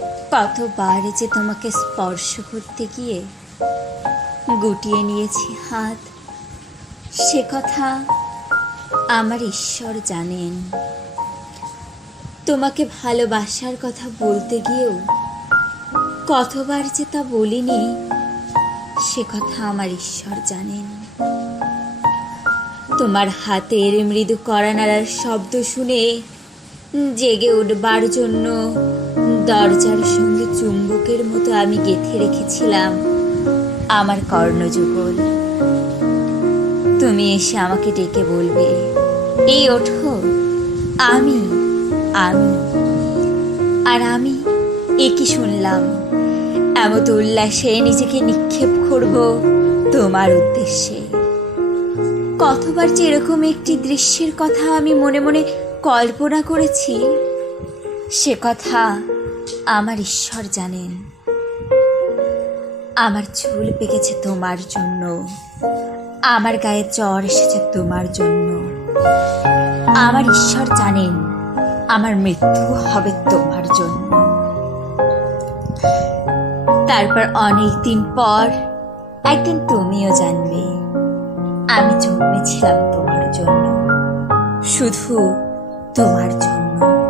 কতবার যে তোমাকে স্পর্শ করতে গিয়ে গুটিয়ে নিয়েছি হাত, সে কথা আমার ঈশ্বর জানেন। তোমাকে ভালোবাসার কথা বলতে গিয়েও কতবার যে তা বলিনি, সে কথা আমার ঈশ্বর জানেন। তোমার হাতের মৃদু করানার শব্দ শুনে জেগে উঠবার জন্য দরজার সঙ্গে চুম্বকের মতো আমি গেঁথে রেখেছিলাম আমার কর্ণযুগল। তুমি এসে আমাকে ডেকে বলবে, এই ওঠো, আমি আমি। আর আমি একই শুনলাম, এমত উল্লাসে নিজেকে নিক্ষেপ করব তোমার উদ্দেশ্যে। কতবার যে এরকম একটি দৃশ্যের কথা আমি মনে মনে কল্পনা করেছি, সে কথা আমার ঈশ্বর জানেন। আমার চুল পেকেছে তোমার জন্য। আমার গায়ে জ্বর এসেছে তোমার জন্য। আমার ঈশ্বর জানেন, আমার মৃত্যু হবে তোমার জন্য। তারপর অনেক দিন পর একদিন তুমিও জানবে, আমি জন্মেছিলাম তোমার জন্য, শুধু তোমার জন্য।